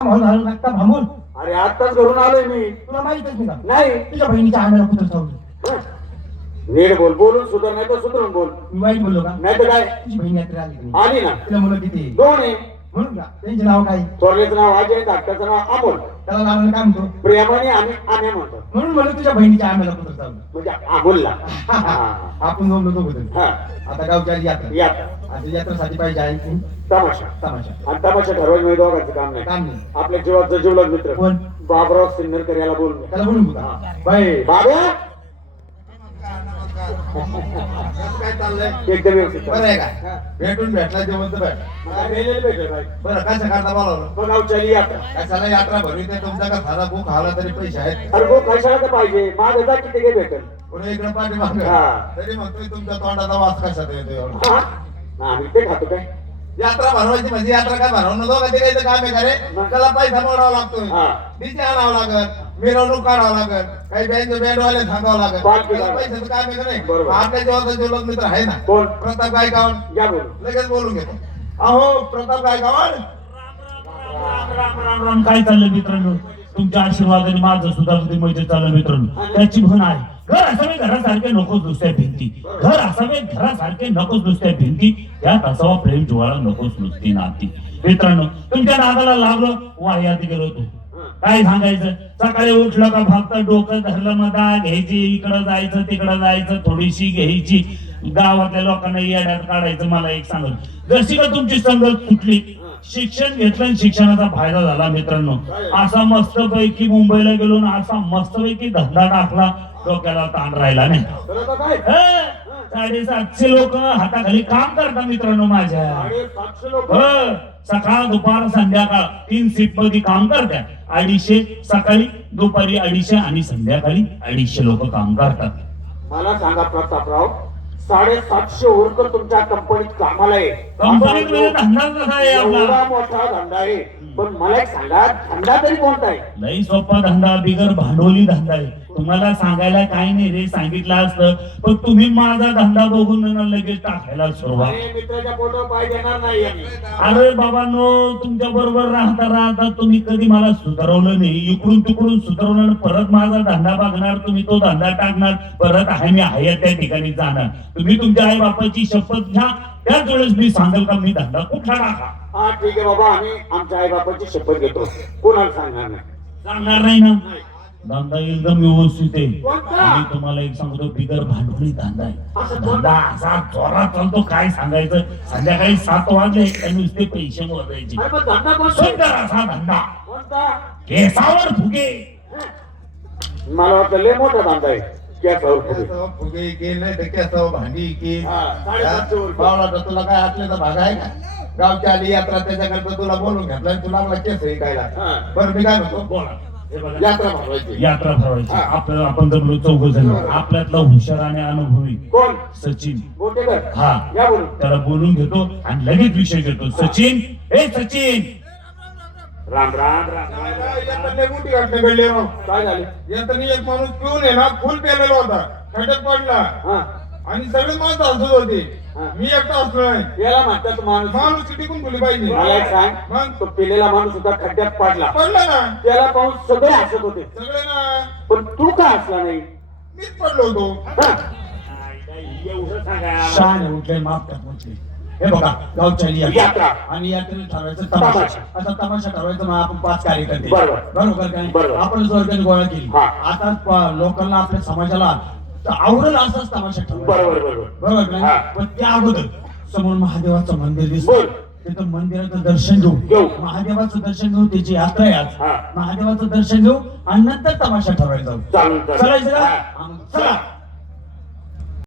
भाऊ झालं लागता भामून. अरे आत्ताच घरून आलोय मी. तुला माहितच नाही का? नाही. तुझ्या बहिणीच्या आम्हाला कुत्र चावलं. नीट बोल, बोलून सुधार नाही तर सुधरून बोल. मी वाईट बोललो का? नाही तर काय? तुझी बहीण यात्रा आली की नाही? आली ना. तिला मुलं किती? दोन आहे. म्हणून का? त्यांचे नाव काय? थोरलेचं नाव अजय, धाकट्याचं नाव अमोल. त्याला नावाला काय म्हणतो? प्रेमाने आम्ही आम्ही म्हणतो. म्हणून म्हणलं तुझ्या बहिणीच्या आम्हाला कुत्र चावलं. म्हणजे अमोलला. आपण जमलो तो बदल. हा. आता गावच्या यात्रा. यात्रा. आता यात्रेसाठी पाहिजे आहे की तमाशा. तमाशा. आणि तमाशा ठरवायचं म्हणजे दोघांचं काम नाही. काम नाही. आपल्या जीवाचा जीवलग मित्र कोण? बाबराव सिन्नरकर याला बोलून घ्या. त्याला बोलू का? बाई बाबा काय चाललंय? एकदम व्यवस्थित. बरं आहे का? भेटून भेटला जेवण तर भेट. बरं कसं करता बोलावलं? मग गावच्याली यात्रा. काय चाललं यात्रा भरली ते तुमचा का साधा खूप खाला तरी पैसे आहेत. अरे भाऊ कशाला तर पाहिजे माझं जा किती काही भेटेल. पुढे इकडे पाठी माग हा. तरी म्हणतोय तुमच्या तोंडाचा वास कशात येतो एवढा? हा, आम्ही ते खातो काय. यात्रा भरवायची म्हणजे यात्रा काय भरवणं दोघं ते काही काम आहे का रे? त्याला पैसा मोडावा लागतोय, हा. डीजे आणावं लागत, मिरवणूक काढावं लागत, काही बँडवाले सांगावं लागत. बाकी त्याला लागत. पैशाचं काम आहे का नाही? बरोबर. आपल्या जेव्हा जो लोक मित्र आहे ना कोण? प्रताप गायकवाड, या बोलून. लगेच बोलून घेतो. अहो प्रताप गायकवाड, राम राम. काय चाललं मित्रांनो? तुमच्या आशीर्वादाने माझं सुद्धा मैत्री चाललं मित्रांनो. त्याची म्हण आहे, घर असावे घरासारखे नकोच नुसत्या भिंती. घर असावे घरासारखे नकोच नुसत्या भिंती. त्यात असावा प्रेम जिव्हाळा नकोच नुसती नाती. मित्रांनो तुमच्या नादाला लागलो वाह्यात गेलो होतो. काय सांगायचं, सकाळी उठलं का फक्त डोकं धरलं मदा घ्यायची, इकडं जायचं तिकडं जायचं, थोडीशी घ्यायची, गावातल्या लोकांना येड्यात काढायचं. मला एक सांगत, जशी का तुमची संगत सुटली, शिक्षण घेतलं आणि शिक्षणाचा फायदा झाला मित्रांनो. असा मस्तपैकी मुंबईला गेलो ना, असा मस्तपैकी धंदा टाकला, डोक्याला ताण राहिला नाही. बरोबर काय? 750 लोक हाताखाली काम करतात मित्रांनो माझ्या. 750 लोक. सकाळ दुपार संध्याकाळ 3 शिफ्ट मध्ये काम करतात. 250 सकाळी, दुपारी 250 आणि संध्याकाळी 250 लोक काम करतात. मला सांगा प्रतापराव, 750 वर्कर तुमच्या कंपनीत कामाला आहे. कंपनीत म्हणजे धंदा कसा आहे एवढा आपला? मोठा धंदा आहे. पण मला एक सांगा, धंदा तरी कोणता आहे? लई सोपा धंदा, बिगर भांडवली धंदा आहे. तुम्हाला सांगायला काही नाही रे, सांगितलं असतं, पण तुम्ही माझा धंदा बघून ना लगेच टाकायला सुरुवात. अरे मित्राच्या पोटावर पाय देणार नाही आम्ही. अरे बाबांनो, तुमच्या बरोबर राहता राहता तुम्ही कधी मला सुधारवलं नाही. इकडून तिकडून सुधारवलं आणि परत माझा धंदा बघणार, तुम्ही तो धंदा टाकणार, परत आहे मी आहे त्या ठिकाणी जाणार. तुम्ही तुमच्या आई बापाची शपथ घ्या, त्याच वेळेस मी सांगेल का मी धंदा कुठला टाका. हा ठीक आहे बाबा, आम्ही आमच्या आई बापाची शपथ घेतो, कोणाला सांगणार नाही. सांगणार नाही ना? धंदा एकदम व्यवस्थित आहे. कोणता? आणि तुम्हाला एक सांगतो, बिगर भांडवली धंदा आहे. असं धंदा असा जोरात चालतो, काय सांगायचं. संध्याकाळी 7 वाजले आणि नुसते पैसे मोजायचे. अरे पण धंदा कोणता? सुंदर असा धंदा, कोणता? केसावर फुगे. मला वाटतं लय मोठा धंदा आहे. केसावर फुगे. फुगे केल नाही तर केसावर भांडी केल. हा, 750 वर्कर. पावला तर तुला काय आतल्याचा भाग आहे का? गावच्या आली यात्रा त्याच्याकरता तुला बोलून घेतला आणि तुला आपला केस ऐकायला. हा. बरं मी काय म्हणतो, बोला. हे बघा, यात्रा भरवायची. यात्रा भरवायची. हा. आपण जर 4 जण, आपल्यातला हुशार आणि अनुभवी कोण? सचिन, गोटेकर. हा, या बोलून. त्याला बोलून घेतो आणि लगेच विषय घेतो. सचिन, ए सचिन, राम राम राम राम. यात्रेतले मोठी घटना घडली हो. काय झाले? यात्रेने एक माणूस पिऊन आहे ना, फुल पेलेला होता, खड्ड्यात पडला हा. आणि सगळे माणसं हसत होते. हा. मी एकटा हसलो नाही. याला म्हणतात माणूस. माणूस टिकून बोली पाहिजे. मला एक सांग, मग तो पिलेला माणूस होता, खड्ड्यात पडला. पडला ना त्याला पाहून सगळे हसत होते, सगळे ना, पण तू का हसला नाही? मीच पडलो होतो. हा. एवढं सांगा. शान उठले, माफ टाक उठले. हे बघा गावच्या यात्रा. आणि यात्रेने ठरवायचं तमाशा. तमाशा. आता तमाशा ठरवायचं, मग आपण 5 कार्यकर्ते. बरोबर. बरोबर काय? बरोबर. आपण वर्गणी गोळा केली. हा. आता लोकांना, आपल्या समाजाला आवडेल असाच तमाशा ठरवायचा. बरोबर बरोबर. बरोबर का हा. नाही? पण त्या अगोदर समोर महादेवाचं मंदिर दिसतं. बोल. तिथं मंदिराचं दर्शन घेऊ. घेऊ. महादेवाचं दर्शन घेऊ, त्याची यात्रा आहे आज. हा. महादेवाचं दर्शन घेऊ आणि नंतर तमाशा ठरवायला जाऊ. चालून चालायचं का? हा. हा, मग चला.